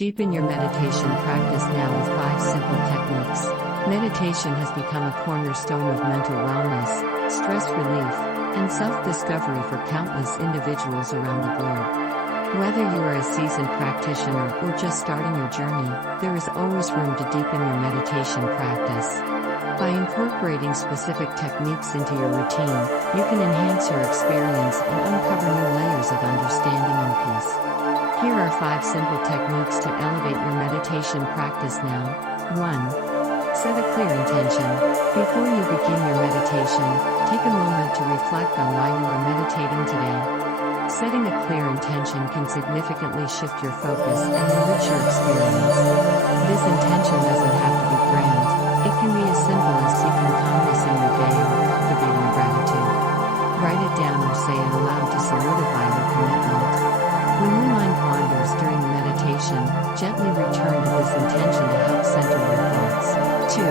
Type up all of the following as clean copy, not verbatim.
Deepen your meditation practice now with 5 simple techniques. Meditation has become a cornerstone of mental wellness, stress relief, and self-discovery for countless individuals around the globe. Whether you are a seasoned practitioner or just starting your journey, there is always room to deepen your meditation practice. By incorporating specific techniques into your routine, you can enhance your experience and uncover new layers of understanding and peace. Here are 5 simple techniques to elevate your meditation practice now. 1. Set a clear intention. Before you begin your meditation, take a moment to reflect on why you are meditating today. Setting a clear intention can significantly shift your focus and enrich your experience. This intention doesn't have to be grand. It can be as simple as seeking calmness in your day or cultivating gratitude. Write it down or say it aloud to solidify your commitment. When your mind wanders during the meditation, gently return to this intention to help center your thoughts. 2.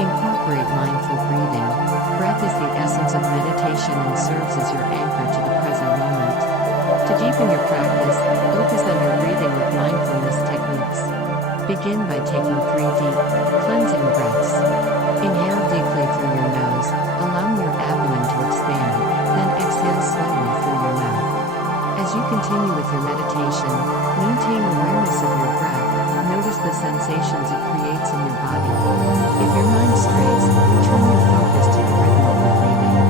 Incorporate mindful breathing. Breath is the essence of meditation and serves as your anchor to the present moment. To deepen your practice, focus on your breathing with mindfulness techniques. Begin by taking 3 deep, cleansing breaths. Inhale deeply through your nose, allowing your abdomen to expand, then exhale slowly through your mouth. As you continue with your meditation, maintain awareness of your breath. Notice the sensations it creates in your body. If your mind strays, return your focus to the rhythm of your breathing.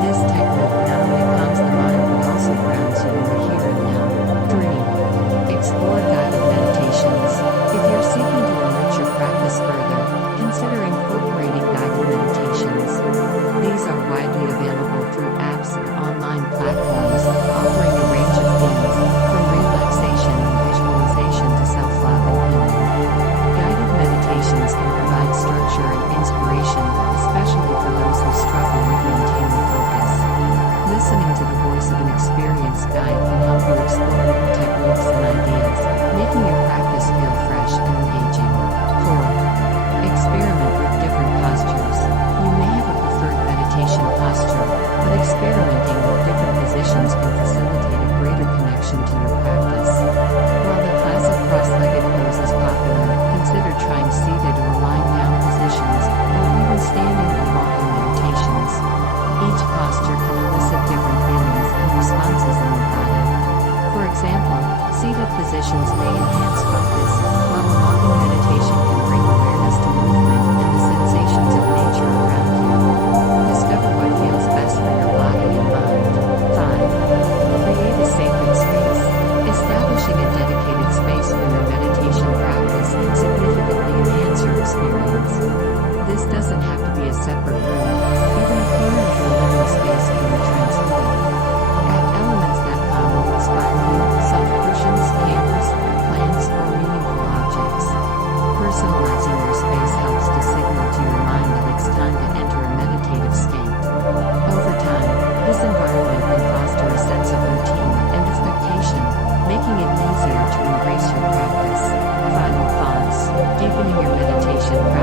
This technique not only calms the mind but also grounds you in the here and now. 3. Explore guided meditations. If you're seeking to enrich your practice further, consider incorporating guided meditations. These are widely available through apps or online platforms, offering a range of themes, from relaxation and visualization to self-love and healing. Guided meditations can provide structure and inspiration, especially for those who struggle with maintaining focus. Listening to the voice of an experienced guide can help you explore new techniques and ideas, making your practice feel fresh and engaging. 4. Experiment with different postures. You may have a preferred meditation posture, but experimenting with different positions can facilitate a greater connection to your practice. While the classic cross-legged pose is popular, consider trying seated or lying down positions, or even standing or walking meditations. Each posture can elicit different feelings and responses in your body. For example, seated positions may enhance focus, while a walking meditation can bring awareness to movement and the sensations of nature around you. Discover what feels best for your body and mind. 5. Create a sacred space. Establishing a dedicated space for your meditation practice can significantly enhance your experience. This doesn't have to be a separate room. Even a corner of your living space can be transformed. Add elements that calm and inspire you, soft cushions, candles, plants, or meaningful objects. Personalizing your space helps to signal to your mind that it's time to enter a meditative state. Over time, this environment can foster a sense of routine and expectation, making it easier to embrace your practice. Final thoughts. Deepening your meditation practice